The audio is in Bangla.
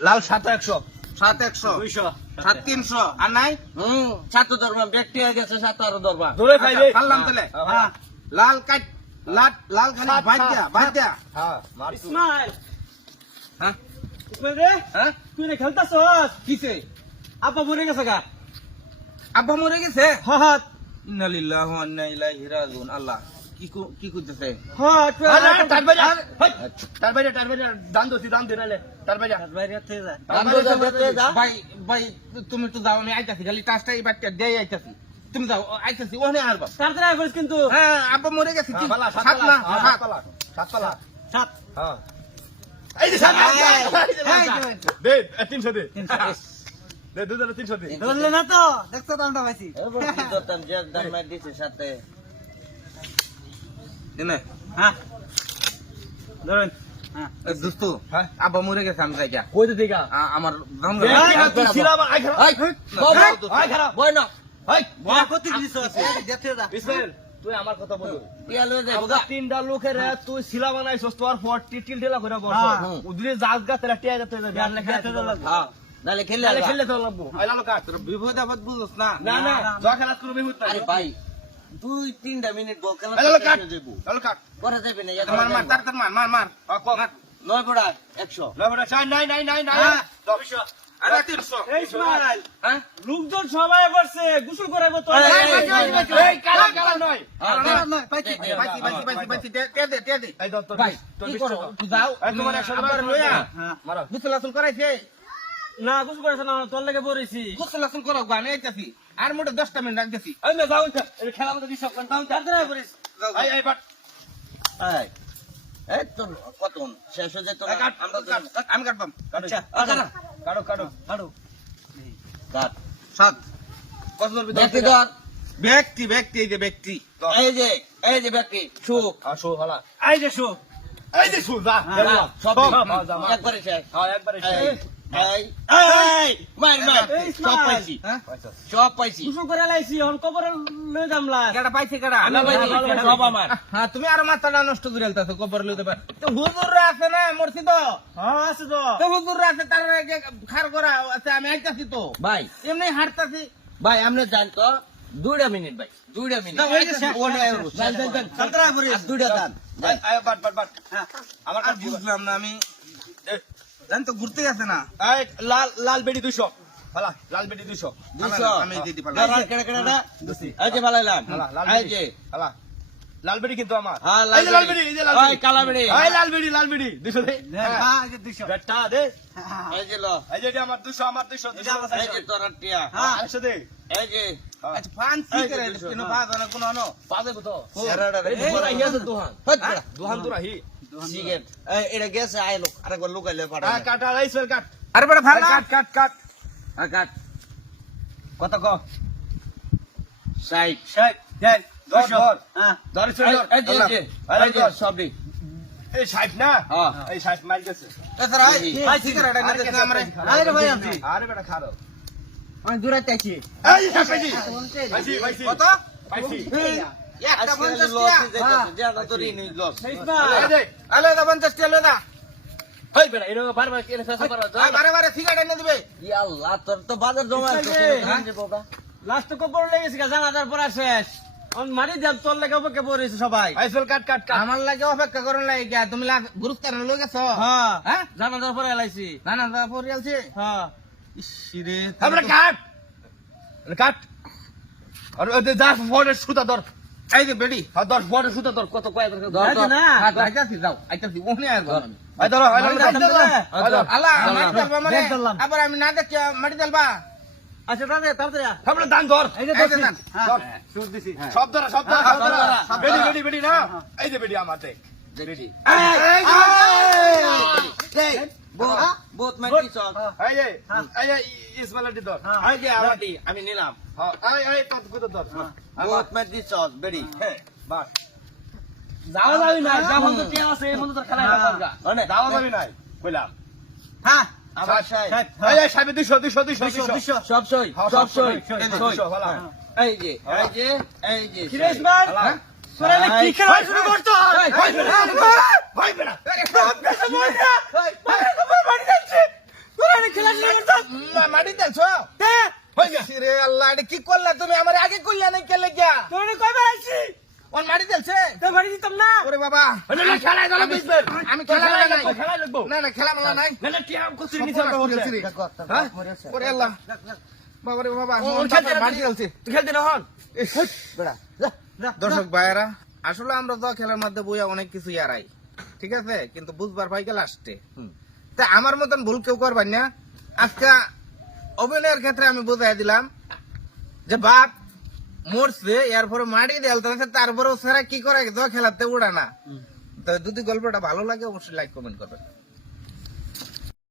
লাল 700 700 200 300 আর নাই 7 দরবা ব্যক্তি হয়ে গেছে 7 দরবা দূরে পাই রে পারলাম তাহলে হ্যাঁ লাল কাট লাল খালি বাদ দিয়া হ্যাঁ মার ইসমাইল হ্যাঁ ইসমাইল রে হ্যাঁ তুই না খেলতাছস কিসে আপা মরে গেছে গা আব্বা মরে গেছে হ্যাঁ ইন্না লিল্লাহি ওয়া ইন্না ইলাইহি রাজিউন আল্লাহ কি করতেছে হ্যাঁ আরে তার বাইরে দান দোছি দান দে নালে তার বাইরে বাইরে থেকে যা ভাই তুমি তো যাও আমি আইতাছি খালি টাসটা এই বাচ্চা দেই আইতাছি তুমি যাও আইতাছি ওখানে আরবা তাড়াতাড়ি আইবস কিন্তু হ্যাঁ আব্বা মরে গেছে ঠিক পালা সাত না সাত সাত পালা সাত হ্যাঁ এই যে সাত দে 300 দে দে দুধ 300 দে বললে না তো দেখছো দামটা পাইছি কি করতাম যে দাম মার দিছে সাথে এনে হ্যাঁ ধরেন হ্যাঁ দোস্ত হ্যাঁ আব্বা মরে গেছে আমি যাই কই দে দিগা আমার দাম তুই ছিলাম আই খারাপ আই খারাপ বই না এই বড় কত জিনিস আছে দেখতে যা ইসমাইল তুই আমার কথা বল পিয়া লয়ে যাই আমরা তিনটা লোকের তুই ছিলা বানাইছস তোর 40 টিলটেলা করে বসছ হ্যাঁ। উদরে জায়গা তেরা টিয়া যেতে যাবে আর লেখা যেতে লাগবে হ্যাঁ নালে খেলে তাহলে খেললে তো লাগবো আইলা লোক তোর বিপদ আপদ বুঝছ না না না যা খেলা করবি হুত আরে ভাই 2-3 মিনিট বল খেলা আইলা লোক কাট যাবো আইলা কাট পরে যাবে না মার মার তার মার ক 9 পড়া 100 না বড় চাই নাই হ্যাঁ। 200 আরে 300 এই ইসমাইল হ্যাঁ লোকজন সবাই বসছে গোসল করাইবো তো এই কালা নয় পাইছি দে এই দত্ত ভাই কি করো তুই যাও এই তোমার 100 আবার টাকা লইয়া হ্যাঁ মারো গুসল করাইছে না গোসল করেছ না তোর লাগে বলেছি গুসল করো গানে আইতাছি আর মোটে 10টা মিনিট রাখতেছি এই না যাও এই খেলা মধ্যে দিছ কোন দাও তাড়াতাড়ি আইবস এই বাট এই এই তো কত শেষ হয়ে যেত না আমরা তো আমি কাটবাম আচ্ছা কাটো কাটো কাট 7 কত ধরবি ব্যক্তি ধর ব্যক্তি এই যে ব্যক্তি এই যে ব্যক্তি সুখ আসো হালা এই যে শো এই যে সুদা সব সব একবারে শেষ হ্যাঁ একবারে এই মার এই সব smile। পাইছি হ্যাঁ সব পাইছি গোসল করে লাইছি এখন কবরে লই যামলা কেডা পাইছে কেডা আমরা পাইছি সব আমার হ্যাঁ তুমি আর মাথাটা নষ্ট করে আলতাছো কবর লইতে পার তো হুজুররা আছে না মরছি তো হ্যাঁ আছে তো তো হুজুররা আছে তার আগে খার করা আছে আমি আইতাছি তো ভাই এমনি হাঁটতাছি ভাই আমরা জানতো 2 মিনিট ভাই 2 মিনিট না, ওই যে শেষ। তাড়াতাড়ি আইবস আর 2টা দান এই বাট আমার আর বুঝলাম না আমি জান তো ঘুরতে গেছে না এই লাল বেডি 200 হালা লাল বেডি 200 আমি দিতে পারলাম দাঁড়া কেডা এই যে ভালাইলাম হালা লাল এই যে হালা লাল বেডি কিন্তু আমার হ্যাঁ এই যে লাল বেডি এই যে লাল ওই বেডি কালা বেড়ি এই লাল বেডি 200 দে হ্যাঁ এই যে 200 বেটা দে এই যে লো এই যে আমার 200 আমার 200 এই যে তোরাটিয়া হ্যাঁ 100 দে এই যে আচ্ছা ফান্সি করে কেন বাদ না কোন না পাবে তো সেরাডা রে এই বড় ইয়া তো দোহান হট দুহান তো রাহি সিগারেট এই এটা গেছে আই লোক আরেকবার লুকাইলে পাড়া কাটা রাইসেল কাট আরে বড় ভালো কাট কাট কত ক সাইড 60 দেন 200 হ্যাঁ ধরে চল এই যে সবই এই 60 না হ্যাঁ এই 60 মাইল গেছে তাছাড়া ভাই সিগারেট না দেখছ আমারে আরে ভাই আনছি আরে বেটা খারো আমি দূরে চাইছি এই পাইছি কত পাইছি একটা আজকে 50 লস টাকা জানা তো ঋণ লস এই দে আলে দা 50 টাকা লদা এই বেটা এরকম বারবার কেন ফেসা করা আর বারে সিগারেট এনে দিবে ইয়া আল্লাহ তোর তো বাজার জমা আছে যে বাবা লাস্ট কবর লেগেছে জানাজার পর শেষ অন মারি দেব তোর লাগে অপেক্ষা পড়েছে সবাই আইসল কাট আমার লাগে অপেক্ষা করন লাগে গিয়া তুমি গুরুত্ব লই গেছো হ্যাঁ হ্যাঁ জানাজার পরে এলাইছি না না দা পরিয়ালছে হ্যাঁ ইসিরে আমরা কাট আর ওই যে যা ফোনে সুতা ধর এই যে বেডি আর ধর ফোনে সুতা ধর কত কয় ধর আছে না হাত আইতাছি যাও আইতাছি ওখানে আর গো এই ধর আলা মাটি দেলবা মানে দেখ দিলাম। আবার আমি না দেখি মাটি দেলবা আচ্ছা তাড়াতাড়ি আমরা দান ধর এই যে এই যে দর্শন দান। ধর সুর দিছি সব ধর সব ধরা। বেডি না এই যে বেডি আমার দেখ বেডি বহুত মাটি চক এই ইসমাইল ধর এই যে আমাটি আমি নিলাম এই তো গুদ ধর বহুত মাটি চক বেড়ি বাস যাওয়া যাবি না যখন তো টিয়া আছে এই বন্ধু তোর খেলা করবা মানে দাও যাবি নাই কইলাম হ্যাঁ আমার সাই এই সাবে 200 সব সই সব সই ভালো এই যে এই যে কিরেশ ভাই তোরা কি খেলা শুরু করছো ভাই বেটা বেশি মরে না মারে তো বাড়ি যাচ্ছে তোরা মাটি দেলছো হয়ে গেছি রে আল্লাহ, এটা কি করলা তুমি? আমার আগে করলা নাই কে লেগিয়া? তোর কয়বার আইছি ওর মাটি দেলছে? তো বাড়ি দিতাম না। ওরে বাবা, খেলায় গেল বুঝবেন আমি খেলা মেলা নাই। খেলায় লাগবো না না, খেলা মেলা নাই। না টিয়া কচুরি নিচে সর্বনাশ করে গেছি রে। হ্যাঁ? ওরে আল্লাহ, বাবা রে বাবা, আমার বাপের মাটি দেলছে। তুই খেলতে না হন বেড়া, যা, যা, দর্শক ভাইয়েরা, আসলে আমরা তো খেলার মধ্যে বইয়া অনেক কিছু ইয়ারাই, ঠিক আছে, কিন্তু বুঝবার পাই গেল লাস্টে। তা আমার মতন ভুল কেউ করবেন না। আজকে অভিনয়ের ক্ষেত্রে আমি বুঝাই দিলাম যে বাপ মরছে, এরপরে মাটি দেয়াল তারপরেও সারা কি করে খেলাতে উড়া না। তো যদি গল্পটা ভালো লাগে অবশ্যই লাইক কমেন্ট করবেন।